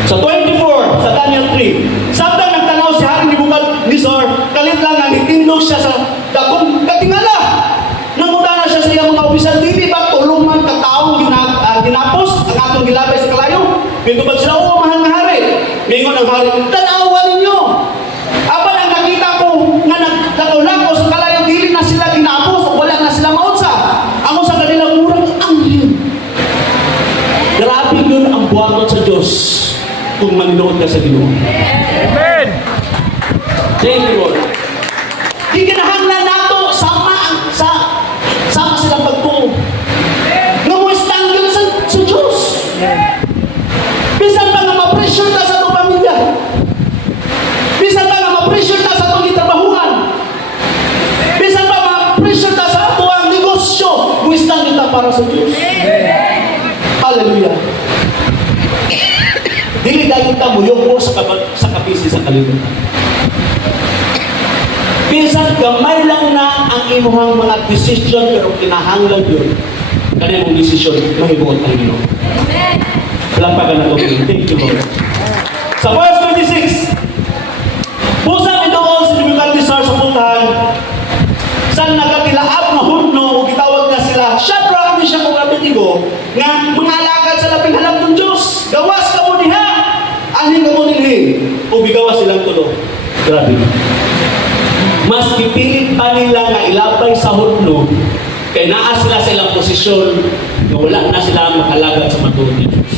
Sa 24, sa Daniel 3, samtang nagtanaw si Hari Nebuchadnezzar, kalit lang nga nitindog siya sa dakong katingala. Nangutana siya sa iyang mga opisyal, dili ba tulong man kataong ginapos ang atong gilabay sa kalayo? Mingo ba sila, mahal na hari? Mingo ng hari, tanawan ninyo. Apan ang kung maninuod ka sa Ginoo. Amen. Thank you, Lord. Di kinahanglan nato sama silang pagtuo. Nga mo stand yun sa Diyos. Bisan pa nga ma-pressure ka sa itong pamilya. Bisan pa nga ma-pressure ka sa itong itrabahuhan. Bisan pa ma-pressure ka sa itong negosyo. Mo stand yun para sa Diyos. Hallelujah. Dili dahil ka muyong mo sa kapisi sa kalimutan. Bisan gamay lang na ang imuhang mga desisyon pero kinahanglan yun. Kaya mong desisyon, mahibuot ang Ginoo. Lampagan na ito. Thank you, Lord. Sa verse 26, Pusang idoon sa Nebuchadnezzar sa puntahan, saan nagatilaab na hudno o gitawag na sila, Shadrach, Meshach, ug Abednego, nga mga alakad sa labing halap ng Diyos. Gawas ka mo diha, anhin ka mo nilhi, o bigawas silang tulo. Grabe. Mas kipilit pa nila na ilapay sa hudno, kaya naa sila sa ilang posisyon na wala na sila makalagad sa matulog ni Diyos.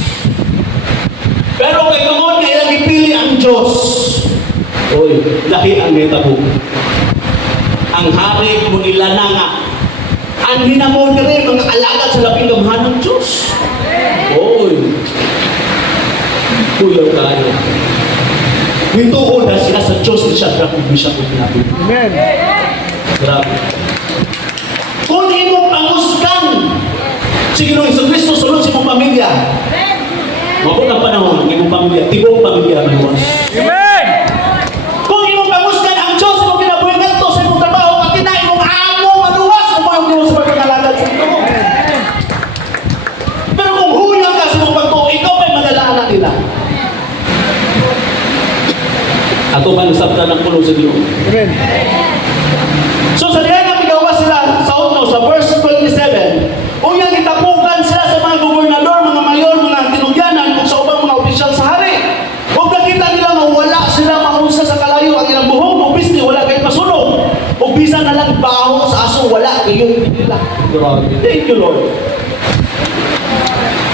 Pero kay tungod na ilang ipili ang Diyos, oy, lahi ang netabo. Ang hari mo nila na nga, ang hinamon na rin mga alagad sa labing gamhan ng Diyos. Oy, kuyaw tayo. Nituon na sila sa Diyos ni Shadrach, Meshach, ug Abednego. Amen. Grabe. Kung imong pangusgan si Ginoong Jesucristo sulod sa imong pamilya, mabot ang panahon ng imong pamilya, tibok pamilya maluwas. Amen. Kung imong pangusgan ang Diyos imong kinabuhi ngadto sa imong trabaho, pati na imong amo maluwas kung mayong Diyos sa pagkakalagad sa Ginoo. Pero kung huyang ka sa imong pagtuo, ikaw pa'y madalaan na nila. Ato man sabta ng puno sa Ginoo. Amen. So sa diyan nga bigawas sila sa utno sa verse 27, unyang itapukan sila sa mga gobernador, mga mayor, mga tinugyanan ug sa ubang mga opisyal sa hari. Ug nakita nila nga wala sila maunsa sa kalayo ang ilang buhok, ug bisni wala kay pasunog. Ug bisan na lang baho sa aso wala kayo nila. Grabe. Thank you, Lord.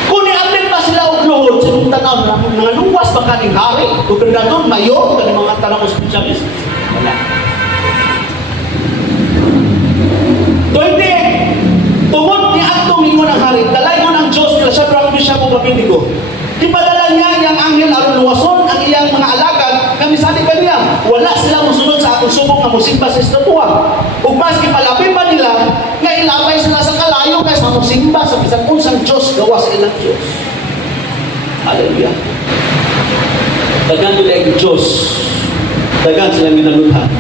Kung niapit pa sila og luhod sa itong tanaw na mga luwas ba kaning hari, gobernador, mayor, kaning mga tanang ospisyalist, wala. 28. Tungod ni Agtong Ingon ang hari, dalay mo ng Diyos nila Shadrach, Meshach, ug Abednego. Ipadala niya iyang anghel aron luwason ang iyang mga alagad kami sabi pa niya, wala sila musunod sa akong subok nga musimba sa estatwa. Ug maski palapit pa nila, nga ilabay sila sa kalayo kaysa musimba sa bisan unsang Diyos gawa sa ilang Diyos. Hallelujah. Dagan nila ang Diyos. Dagan sila minaluthan.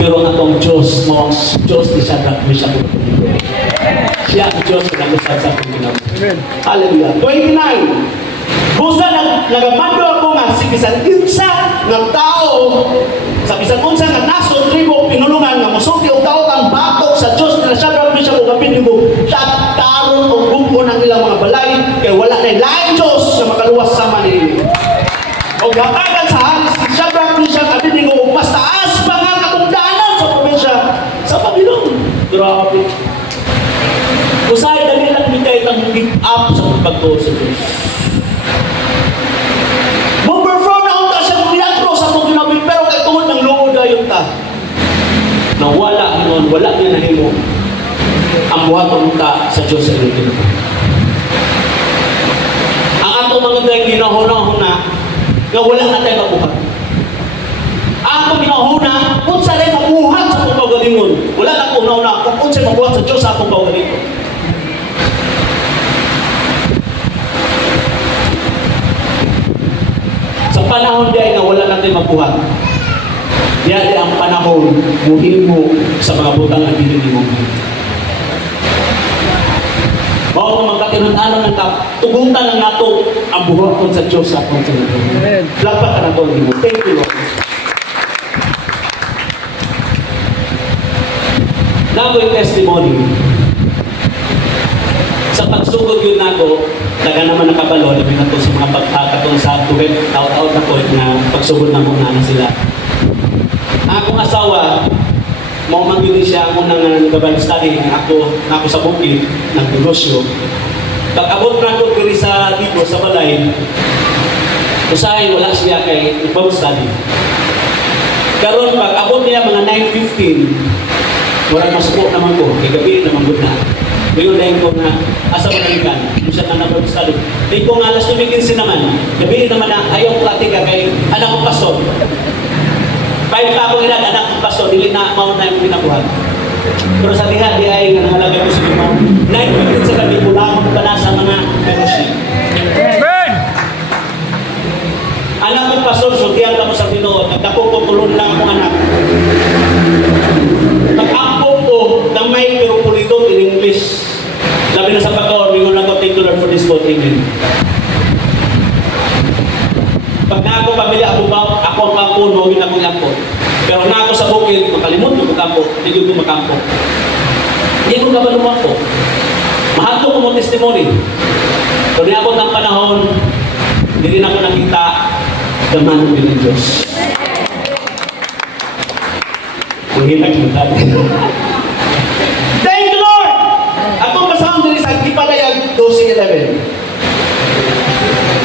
Pero ang atong Diyos, mo ang Diyos ni Shadrach, Meshach, ug Abednego. Siya ang Diyos na nagusad sa ating ginawa. Amen. Hallelujah. 29. Busa nagamando ako nga si bisan unsa nga tao sa bisan unsa nga naso tribo pinulungan nga mosulti og tao ang batok sa Diyos nila Shadrach, Meshach, ug Abednego. Sa taron og gumpo ng ilang mga balay kay wala na lain Diyos na makaluwas sama nila. Og hatagan sa halis ni Shadrach, Meshach, Abednego ug mas taas pa nga katungdanan sa probinsya sa Babylon. Grabe. Usay dali lang ni kay tang give up sa pagtuo sa Diyos. Mo-perform na unta sa milagro sa mong ginabit pero kay tungod ng loob dayon ta. Nawala noon, wala niya nahimo ang buhaton unta sa Diyos sa Ginoo. Ang ato mga dayang ginahuna-huna nga wala na tayo mabuhat. Ang ato ginahuna, unsa rin mabuhat sa atong kaugalingon. Wala na kung nauna kung unsa mabuhat sa Diyos sa atong kaugalingon. Sa panahon diay nga wala natin mabuhat. Diyan ang panahon muhimo sa mga butang na binili mo. Mao ang magkatinud-anon ng tuguntan ng nato ang buhaton sa Diyos sa atong Ginoo. Amen. Lapat ka na to, Ginoo. Thank you, Lord. Nagoy testimony. Sa pagsugod yun nato, daga naman nakabalo, labi na to sa mga pagkakatong sa tubig, taot-taot na to na pagsugod na muna na sila. Ang akong asawa, mau magiging siya ang unang nagabal study ako sa bukid ng negosyo. Pag-abot na ako diri sa dito sa balay, Usahay, wala siya kay Bible study. Karon pag abot niya mga 9:15, wala masuko naman ko, kay gabi naman ko na. Ngayon dahil ko nga, asa mo nalikan, kung siya na Bible study. Dahil ko nga alas 9:15 naman, gabi naman na ayaw platika kay anak kong pastor. Kahit pa akong ilan, anak kong pastor, dili na mauna na yung pinabuhat. Pero sa diha, di ay nangalagay ko sa mga 9:15 sa gabi, mula akong pala sa mga fellowship. Amen. Anak kong pastor, sultihan ka mo sa Pinoon, nagdapong lang akong anak. Nag-ampong ko na may pero pulito in English. Labi na sa pagkaon, mingon lang ko, thank you Lord for this boat, amen. Pag na ako pamilya, ako ang kampo, huwag akong kampo. Pero na ako sa bukid, makalimot ko kampo, hindi ko makampo. Hindi ko kabalumang ko. Mahal ko mo testimony. Kung niabot ng panahon, hindi rin ako nakita gaman ng bilang Diyos. Kuhilag mo tayo. Thank you, Lord! Atong basahon din sa Ipalayag 12:11.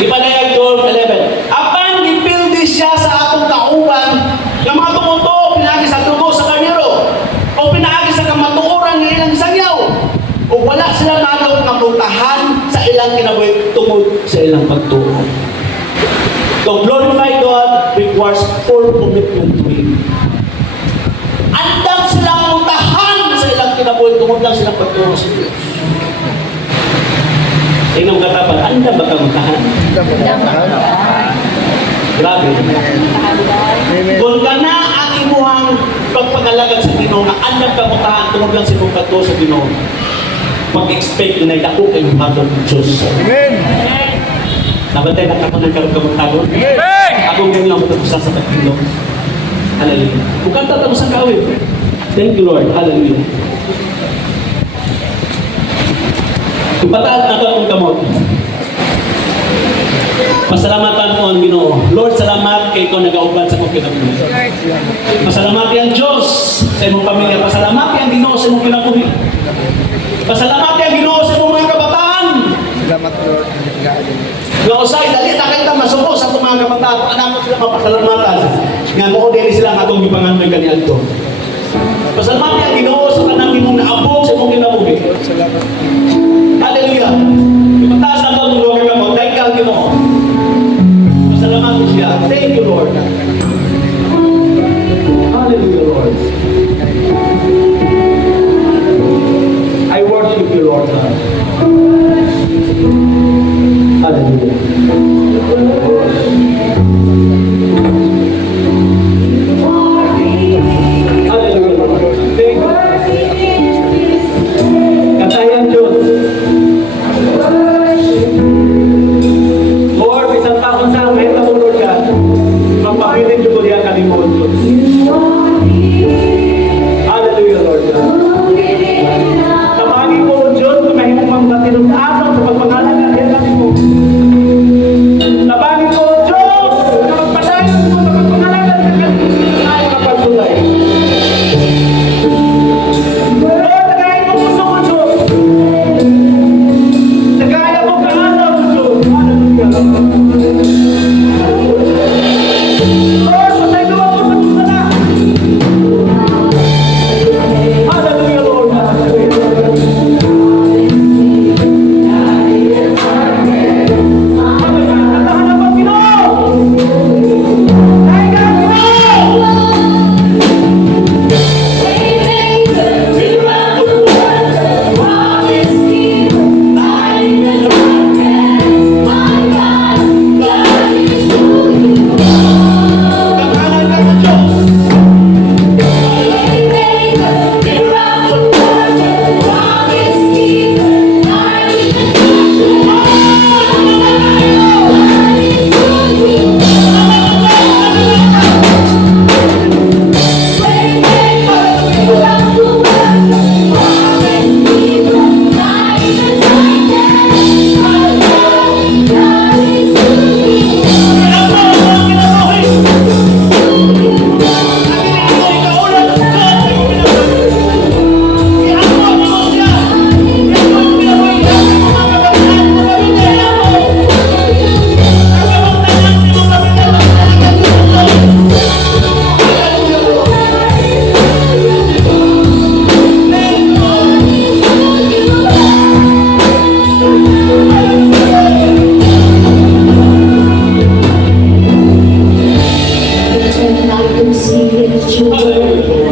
Ipalayag 12:11. Apan gipildi siya sa atong kauban nga mga tumuto pinaagi sa dugo sa karnero o pinaagi sa kamatuoran nga ilang sangyaw o wala sila nagaw nga puntahan sa ilang kinabuhi tungod sa ilang pagtuo. To glorify God requires full commitment to Him. Andang silang puntahan sa ilang kinabuhi tungod lang silang pagtuo sa Diyos. Tingnan katapan, andang ba kamuntahan? Grabe. Kung ka na ang imuhang pagpagalagad sa Ginoo na andang kamuntahan tungod lang silang pagtuo sa Ginoo, mag-expect na dako kayong hatod ng Diyos. Amen. Nabatay na kamunang kamuntahan. Amen. Ako ngayon lang matapos sa pagkilo. Hallelujah. Bukan tatapos ang kawin. Thank you, Lord. Hallelujah. Ipataas na ito ang kamot. Pasalamatan ko ang Ginoo. Lord, salamat kay ikaw nag-auban sa kong kinabuhi. Pasalamat ang Diyos sa imong pamilya. Pasalamat ang Ginoo sa imong kinabuhi. Pasalamat ang Ginoo sa imong mga kabataan. Salamat Lord. Nga usay, dali na kita masuko sa itong mga kabataan. Anak mo sila mapasalamatan. Nga mo din sila ang atong gipangandoy kaniadto. Pasalamat ang Ginoo sa kanang imong naabot sa imong kinabuhi. Salamat. Hallelujah. Ipataas na ito ang lugar ka mo. Thank you, Ginoo. Pasalamat mo siya. Thank you, Lord. Hallelujah, Lord. I worship you, Lord God. Hallelujah. Hallelujah, Lord. Thank you. Katayan Diyos. Lord, isang taon sa may tabulog ka. Magpakilit yung kulihan kalimod, Diyos. Hallelujah, Lord God. Kapagin ko, Diyos, kung mahimong magbatilog sa aso sa pagpangalan ng hirap mo. Kapagin ko, Diyos, na magpadayon mo sa pagpangalan ng hirap mo. Ayaw na pagtulay. Lord, nagayin mo puso ko, Diyos. Nagaya mo kaalaw ko, Diyos. Hallelujah, Lord, patay gawa mo sa puso na. Hallelujah, Lord. Natahanap ang Ginoo. Ay, Ginoo! Hallelujah.